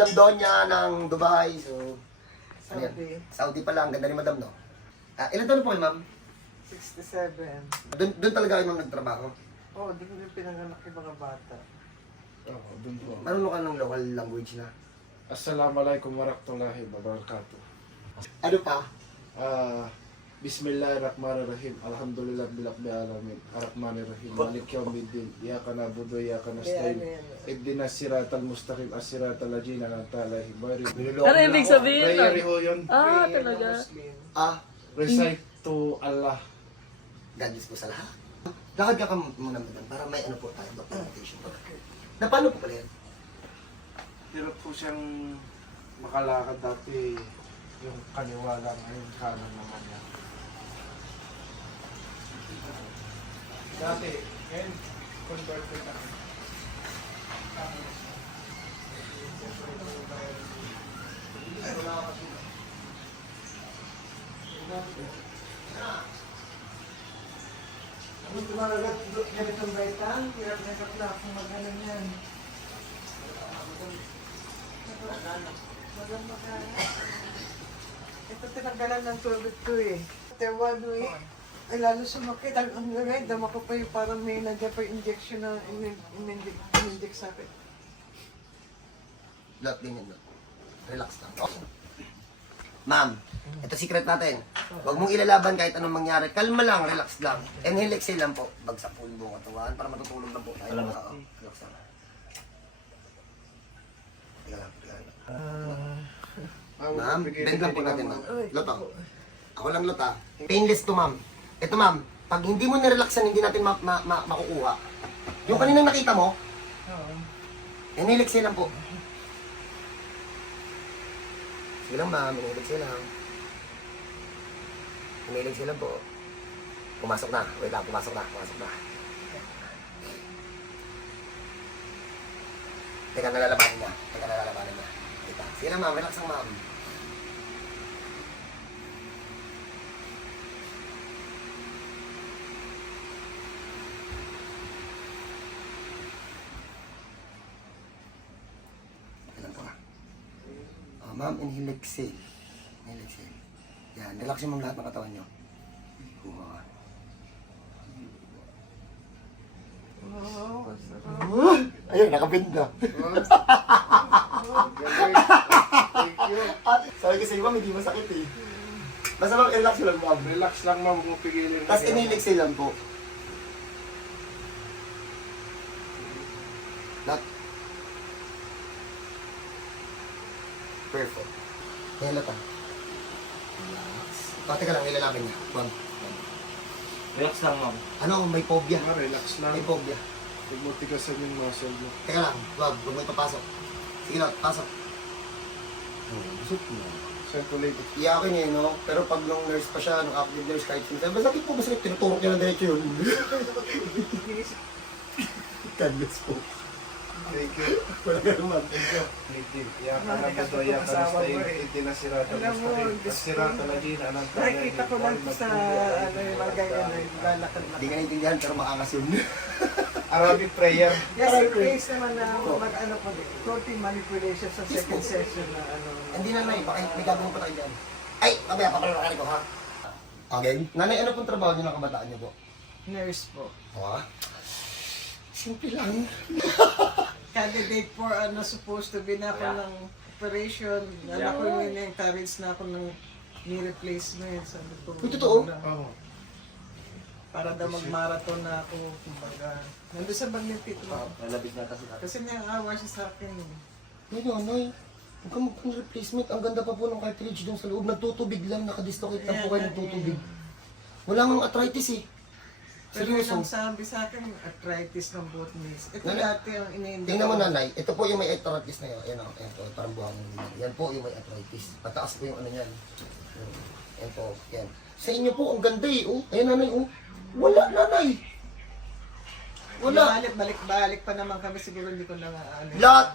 Madam Donya ng Dubai. So, ano yan? Saudi. Saudi pala. Ang ganda ni Madam, no? Ilan taon po kayo, ma'am? 67. Doon talaga kayo ma'am nagtrabaho? Oo, di ko din pinanganak yung mga bata. Oo, dun po. Marunong ka ng local language na? Assalamualaikum warahmatullahi wabarakatuh. Ano pa? Bismillahirrahmanirrahim. Alhamdulillah bilakbi alamin. Arrahmanirrahim. Malik yawmiddin. Iyaka na'budu wa iyaka nasta'in. Ihdinas siratal mustaqim as-siratal ladzina an'amta 'alaihim ghairil maghdubi 'alaihim. Ano ibig sabihin? Prayer ho yun. Ah, talaga. Recite to Allah. God bless po sa lahat. Lakad ka muna, madam, para may ano po tayo, documentation. Na paano po pala yan? Hirap po siyang makalakad dati. Yung kaliwa lang, ngayon kanan naman yan. Dati, ngayon, converted na. Ano tumalagat ganitong baitan? Hirap na kung mag-alam yan. Ito tinanggalan ng tubig ko eh. Tewan mo eh. Ay lalo sumakit. Ang ngayon, dama ko pa yung parang may nandiyan pa yung injection na in-inject sa akin. Lot din yan, lot. Relax lang. Okay. Ma'am, ito secret natin. Huwag mong ilalaban kahit anong mangyari. Kalma lang, relax lang. Inhale, exhale lang po. Bagsak po yung buong katawan para matutulog lang po tayo. Oo, relax lang. Teka lang, teka lang. Ma'am, bend lang po natin, ma'am. Lot ako. Ako lang lot ha. Painless to, ma'am. Ito, ma'am. Pag hindi mo nirelaxan, hindi natin makukuha. Yung kaninang nakita mo, inhale, exhale lang po. Sige lang, ma'am. Inhale, exhale lang. Inhale, exhale lang po. Pumasok na. Wait lang, pumasok na. Pumasok na. Teka, nalalabanin niya. Teka, nalalabanin niya. Wait lang. Sige lang, ma'am. Relax lang, ma'am. Ilan po, ma'am, inhale, exhale. Inhale, exhale. Yan, relax yung lahat ng katawan nyo. Ayun, nakabend na. Sabi ko sa'yo, ma'am, hindi masakit eh. Basta ma'am, relax lang, ma'am. Relax lang ma'am, kung pigilin. Tapos inhale, exhale lang po. Lahat. Perfect. Kaya ta. Relax. Teka lang, nilalaban niya. Ma'am. Relax lang, ma'am. Ano, may phobia. Relax lang. May phobia. Huwag mo tigasan yung muscle mo. Teka lang, wag mo ipapasok. Sige lang, pasok. Circulated. Iyakin niya, no? Pero pag nung nurse pa siya, nung active nurse, kahit sinasabi, masakit po, masakit, tinuturok niya na diretso yun. Canvas po. Thank you. Wala ka naman. Iyaka na budo, iyaka na stay. Hindi na sirata Alam mo, Sirata na din, anak. Nakikita ko lang sa ano yung mga ganyan na lalakad na. Hindi ka naintindihan, pero makakas yun. Arabic prayer. Yes, in case naman na mag-ano po din. Counting manipulation sa second session na ano. Hindi na, Nay, baka may gagawin pa tayo dyan. Ay, mamaya, papalalakan ko, ha? Okay. Nanay, ano pong trabaho niyo ng kabataan niyo po? Nurse po. Ha? Simple lang. Candidate for ano supposed to be na ako ng operation. Alam ko yun na-encourage na ako ng knee replacement. Sabi ko, Uy, totoo? Oo. para daw mag-marathon na ako. Kumbaga, nandun sa Magnetito. Nalabis na kasi. Kasi nang-awa siya sa akin. Nay, nanay. Huwag ka magpang-replacement. Ang ganda pa po ng cartridge doon sa loob. Nagtutubig lang, nakadislocate lang po kayo nagtutubig. Wala nang arthritis eh. Pero Seryoso. yung sabi sa akin, arthritis ng both knees. Ito Nanay, dati ang iniinda. Tingnan mo nanay, ito po yung may arthritis na yun. Ayan o, ayan po, parang buhang mo. Yan po yung may arthritis. Pataas po yung ano yan. Ayan po, yan. Sa inyo po, ang ganda eh. Oh. Ayan nanay, oh. Wala nanay. Wala. Balik pa naman kami, siguro hindi ko na ano. Lahat.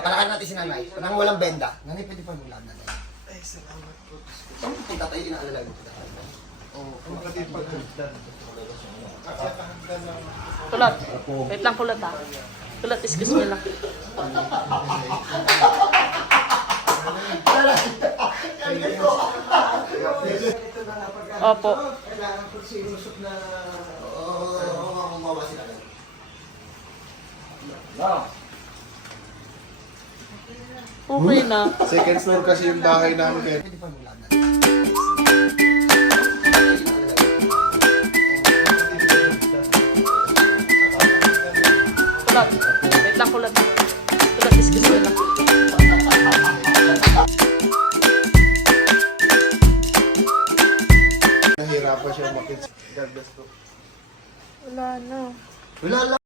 Palakan natin si nanay. Nang walang benda. Nanay, pwede pa mo lahat nanay. Ay, salamat po. Saan po tayo inaalala mo? Oo, kung pati pagdagdag. Kulot. Wait lang kulot ah. Kulot, excuse me lang. Opo. Kailangan po sinusok na gumawa sila. Okay na. Second floor kasi yung bahay namin kaya Pwede pa mong laban. Kulat. Wait lang, kulat. Kulat, iskis ko lang. nahirapan siya makit. God bless po. Wala na. Wala lang.